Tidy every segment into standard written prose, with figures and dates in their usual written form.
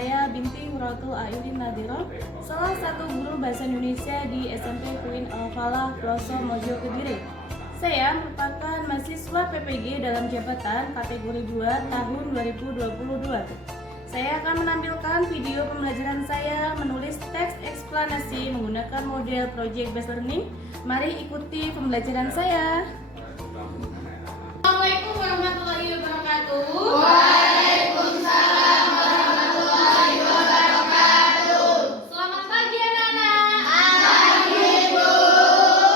saya Binti Huratul Aidin Nadira, salah satu guru bahasa Indonesia di SMP Queen Al-Falah Pelosok Mojo Kediri. Saya merupakan mahasiswa PPG dalam jabatan kategori 2 tahun 2022. Saya akan menampilkan video pembelajaran saya menulis teks eksplanasi menggunakan model Project Based Learning. Mari ikuti pembelajaran saya. Assalamualaikum warahmatullahi wabarakatuh. Waalaikumsalam warahmatullahi wabarakatuh. Selamat pagi anak-anak. Pagi, Bu.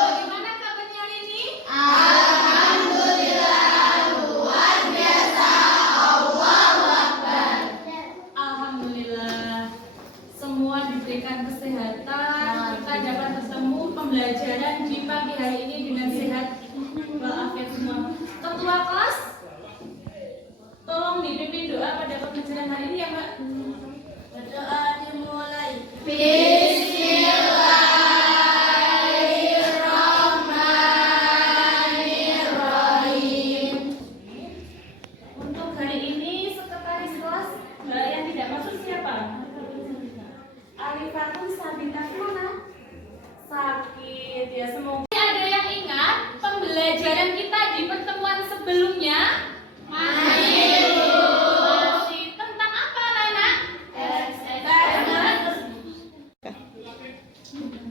Bagaimana kabarnya hari ini? Alhamdulillah, luar biasa. Allahu Akbar. Alhamdulillah. Semua diberikan kesehatan. Kita dapat bertemu pembelajaran di pagi hari ini dengan sehat walafiat semua. Ketua kelas, tolong dipimpin doa pada pembelajaran hari ini ya, Mbak. Berdoa dimulai. Bismillahirrahmanirrahim. Untuk hari ini sekretaris kelas Mbak yang tidak masuk siapa? Alifatun Sabina mana? Sakit ya, semoga ada yang ingat pembelajaran kita di pertemuan sebelumnya. Masih tentang apa anak-anak?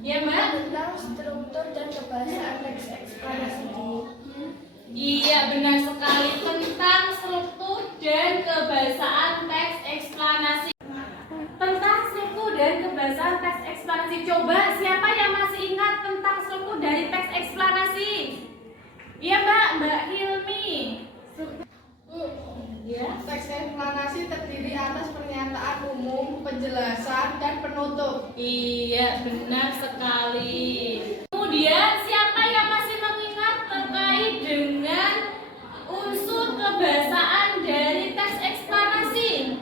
Ya Mbak? Tentang struktur dan kebahasaan teks eksplanasi. Iya benar sekali, tentang struktur dan kebahasaan teks eksplanasi. Tentang struktur dan kebahasaan teks eksplanasi. Coba siapa yang masih ingat tentang struktur dari teks eksplanasi? Iya Mbak Hilmi. Ya. Teks eksplanasi terdiri atas pernyataan umum, penjelasan, dan penutup. Iya benar sekali. Kemudian siapa yang masih mengingat terkait dengan unsur kebahasaan dari teks eksplanasi?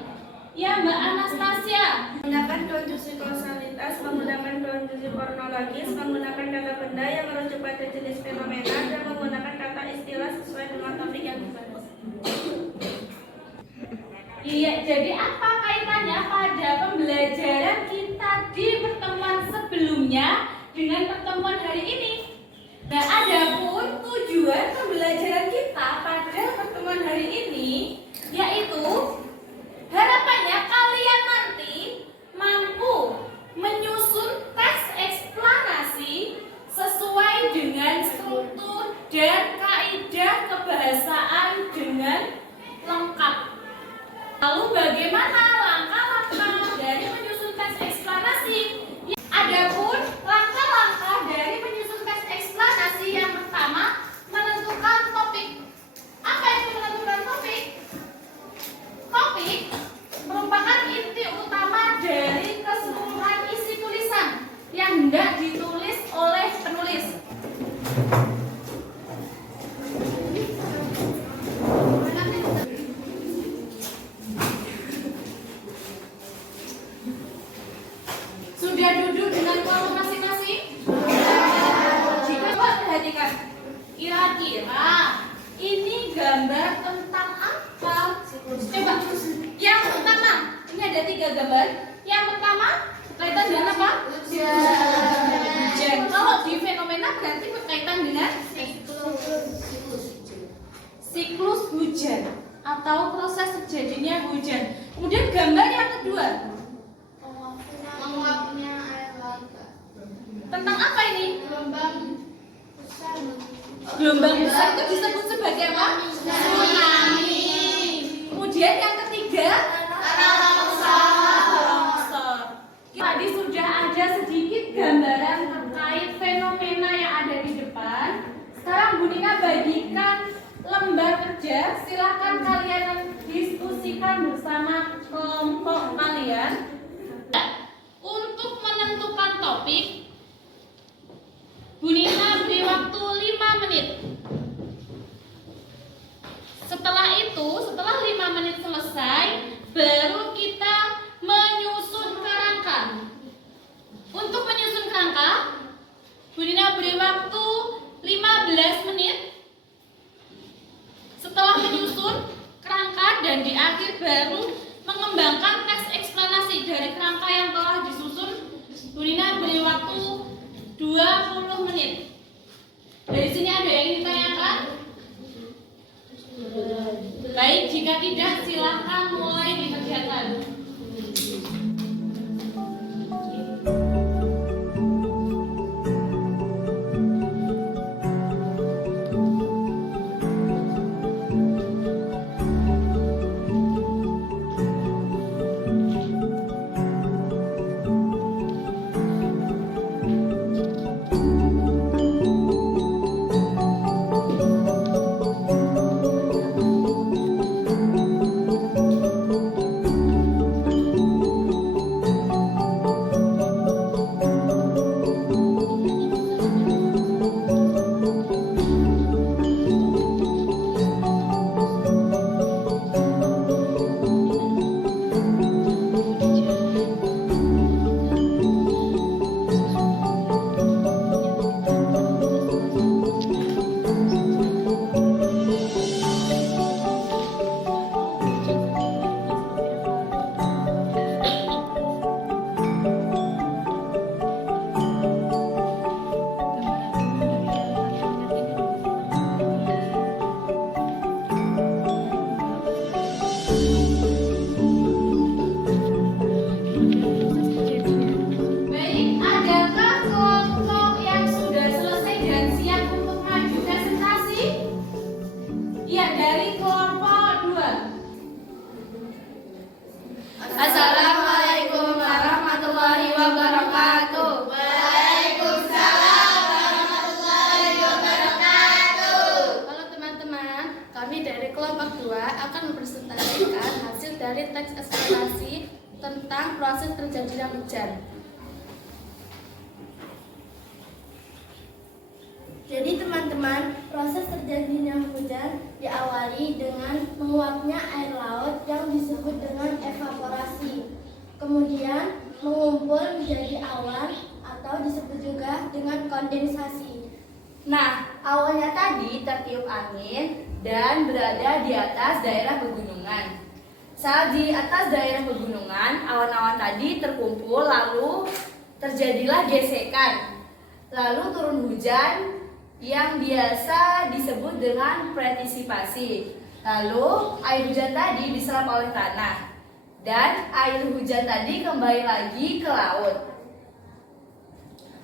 Ya Mbak Anastasia. Menggunakan konjungsi kausalitas, menggunakan konjungsi kronologis, menggunakan kata benda yang merujuk pada jenis fenomena, dan menggunakan kata istilah sesuai dengan topik yang dibahas. Iya, jadi apa kaitannya pada pembelajaran kita di pertemuan sebelumnya dengan pertemuan hari ini? Nah, adapun tujuan pembelajaran kita pada pertemuan hari ini yaitu harapannya kalian nanti mampu menyusun teks eksplanasi sesuai dengan struktur dan kaidah kebahasaan dengan lengkap. Lalu bagaimana langkah-langkah dari menyusun teks eksplanasi? Adapun langkah-langkah dari menyusun teks eksplanasi yang pertama, menentukan topik. Apa itu menentukan topik? Topik merupakan inti utama dari keseluruhan isi tulisan yang hendak ditulis oleh penulis. Sudah duduk dengan kelompok masing-masing? Jika coba perhatikan, kira-kira ini gambar tentang apa? Coba, yang pertama, ini ada 3 gambar. Yang pertama, berkaitan dengan apa? Hujan. Kalau di fenomena berarti berkaitan dengan siklus hujan atau proses terjadinya hujan. Kemudian gambar yang kedua, Menguapnya air laut. tentang apa ini? Gelombang besar. Gelombang besar itu disebut sebagai apa? Tsunami. Kemudian yang ketiga, longsor. Tadi sudah ada sedikit gambaran terkait fenomena yang ada di depan. Sekarang Bu Nina bagikan lembar kerja. Silakan kalian diskusikan bersama kelompok kalian. Untuk menentukan topik, Bu Nina beri waktu 5 menit. Setelah itu, setelah 5 menit selesai, baru kita menyusun kerangka. Untuk menyusun kerangka, Bu Nina beri waktu 15 menit. Setelah menyusun kerangka dan di akhir baru mengembangkan teks eksplanasi dari kerangka yang telah disusun, Bu Nina beri waktu 20 menit. Dari sini ada yang ingin ditanyakan? Baik, jika tidak silahkan mulai dikerjakan. Baik, adakah kelompok yang sudah selesai dan siap untuk maju presentasi? Iya, dari kelompok 2. Assalamualaikum warahmatullahi wabarakatuh. Waalaikumsalam warahmatullahi wabarakatuh. Halo teman-teman, kami dari kelompok 2 akan mempresentasikan hasil dari teks eksplanasi tentang proses terjadinya hujan. Jadi teman-teman, proses terjadinya hujan diawali dengan menguapnya air laut yang disebut dengan evaporasi. Kemudian mengumpul menjadi awan atau disebut juga dengan kondensasi. Nah, awannya tadi tertiup angin dan berada di atas daerah pegunungan. Saat di atas daerah pegunungan, awan-awan tadi terkumpul lalu terjadilah gesekan. Lalu turun hujan yang biasa disebut dengan presipitasi. Lalu air hujan tadi diserap oleh tanah dan air hujan tadi kembali lagi ke laut.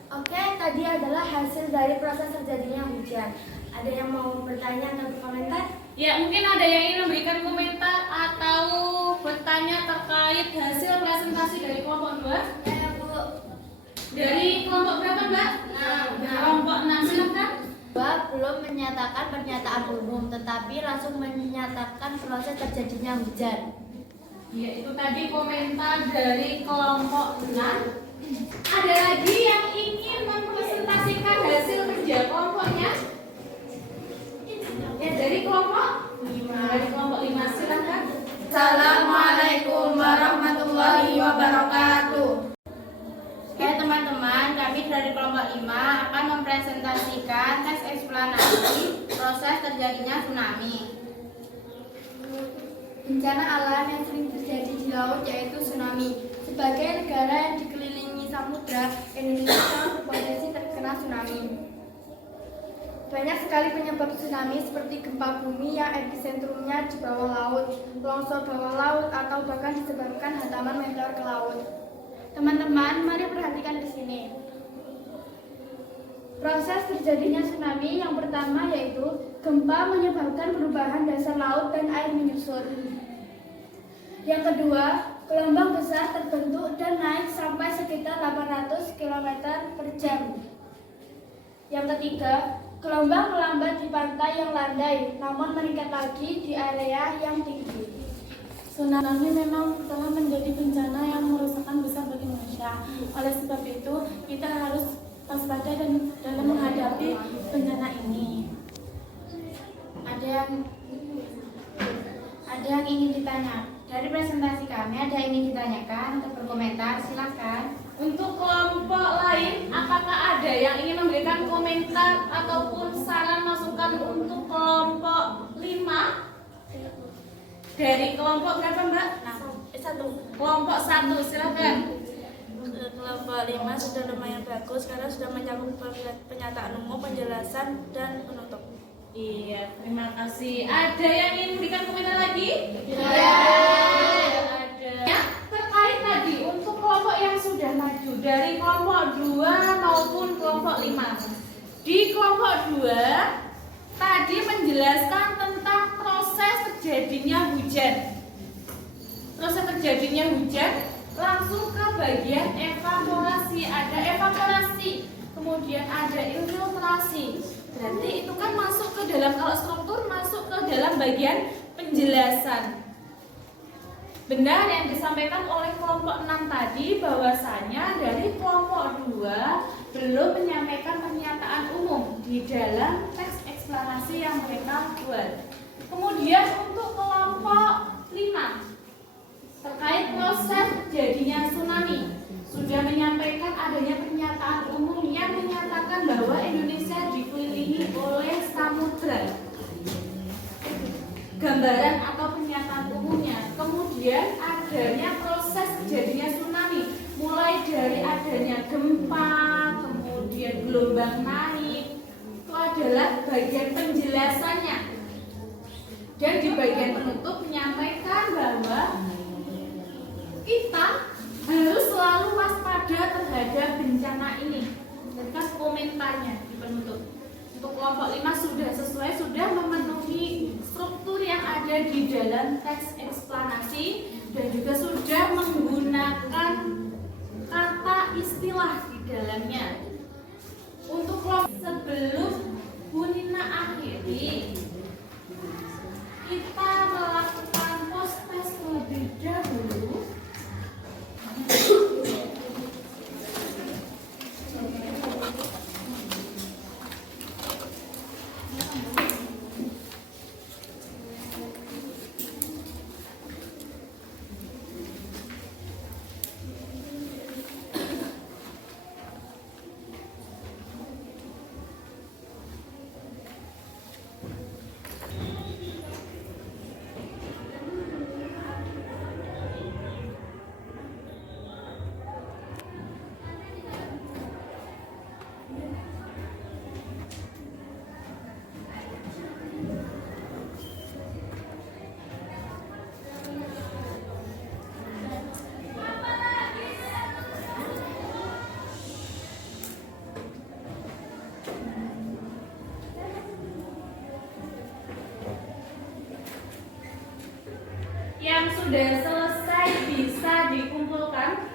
Oke, tadi adalah hasil dari proses terjadinya hujan. Ada yang mau bertanya atau berkomentar? Ya, mungkin ada yang ingin memberikan komentar atau bertanya terkait hasil presentasi dari kelompok 2? Ya, Bu. Dari kelompok berapa, Mbak? Kelompok 6, silakan. Belum menyatakan pernyataan umum, tetapi langsung menyatakan proses terjadinya hujan. Ya, itu tadi komentar dari kelompok 6. Ada lagi yang ingin mempresentasikan hasil kerja kelompoknya? Ya, dari kelompok 5. Dari kelompok 5, silakan. Assalamualaikum warahmatullahi wabarakatuh. Oke teman-teman, kami dari kelompok 5 akan mempresentasikan teks eksplanasi proses terjadinya tsunami. Bencana alam yang sering terjadi di laut yaitu tsunami. Sebagai negara yang dikelilingi samudra, Indonesia berpotensi terkena tsunami. Banyak sekali penyebab tsunami seperti gempa bumi yang episentrumnya di bawah laut, longsor bawah laut, atau bahkan disebabkan hantaman meteor ke laut. Teman-teman, mari perhatikan di sini. Proses terjadinya tsunami yang pertama yaitu gempa menyebabkan perubahan dasar laut dan air menyusut. Yang kedua, gelombang besar terbentuk dan naik sampai sekitar 800 km per jam. Yang ketiga, gelombang melambat di pantai yang landai, namun meningkat lagi di area yang tinggi. Tsunami memang telah menjadi bencana yang merusakkan besar bagi manusia. Oleh sebab itu, kita harus waspada dan dalam menghadapi bencana ini. Ada yang ingin ditanya? Dari presentasi kami ada yang ingin ditanyakan atau berkomentar? Silakan. Untuk kelompok lain, apakah ada yang ingin memberikan komentar ataupun saran masukan untuk kelompok 5? Dari kelompok berapa, Mbak? 1. Kelompok 1, silakan. Kelompok 5 sudah lumayan bagus karena sudah mencakup pernyataan umum, penjelasan, dan penutup. Iya, terima kasih. Ada yang ingin memberikan komentar lagi? Iya. Ada. Ya, terkait tadi untuk kelompok yang sudah maju dari kelompok 2 maupun kelompok 5. Di kelompok 2 tadi menjelaskan tentang proses terjadinya hujan. Proses terjadinya hujan langsung ke bagian evaporasi. Ada evaporasi, kemudian ada infiltrasi. Berarti itu kan masuk ke dalam, kalau struktur masuk ke dalam bagian penjelasan. Benar yang disampaikan oleh kelompok 6 tadi, bahwasanya dari kelompok 2 belum menyampaikan pernyataan umum di dalam teks eksplanasi yang mereka buat. Kemudian untuk kelompok 5 terkait proses terjadinya tsunami sudah menyampaikan adanya pernyataan umum yang menyatakan bahwa Indonesia dikelilingi oleh samudra. Gambaran atau pernyataan umumnya. Kemudian adanya proses terjadinya tsunami, mulai dari adanya gempa, kemudian gelombang naik, itu adalah bagian penjelasannya. Dan di bagian penutup menyampaikan bahwa kita harus selalu waspada terhadap bencana ini. Mereka komentarnya di penutup. Untuk kelompok 5 sudah sesuai, sudah memenuhi struktur yang ada di dalam teks eksplanasi dan juga sudah menggunakan kata istilah di dalamnya. Untuk kelompok sebelum Bu Nina akhiri, kita melakukan post test terlebih dahulu. Yang sudah selesai bisa dikumpulkan.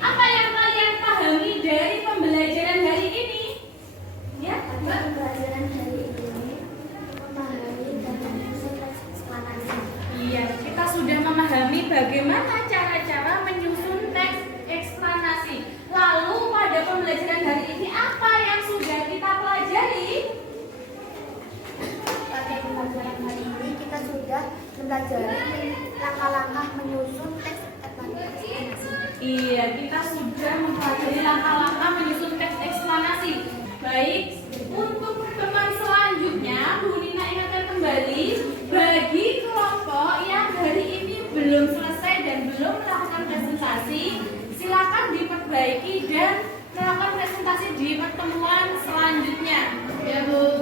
Apa yang kalian pahami dari pembelajaran hari ini? Ya, Mbak? Pembelajaran hari ini memahami dan menyusun teks eksplanasi. Iya, kita sudah memahami bagaimana cara-cara menyusun teks eksplanasi. Lalu pada pembelajaran hari ini apa yang sudah kita pelajari? Pada pembelajaran hari ini kita sudah mempelajari langkah-langkah menyusun teks eksplanasi. Iya, kita sudah mempelajari langkah-langkah menyusun teks eksplanasi. Baik, untuk pertemuan selanjutnya, Bu Nina ingatkan kembali bagi kelompok yang hari ini belum selesai dan belum melakukan presentasi, silakan diperbaiki dan melakukan presentasi di pertemuan selanjutnya. Ya, Bu.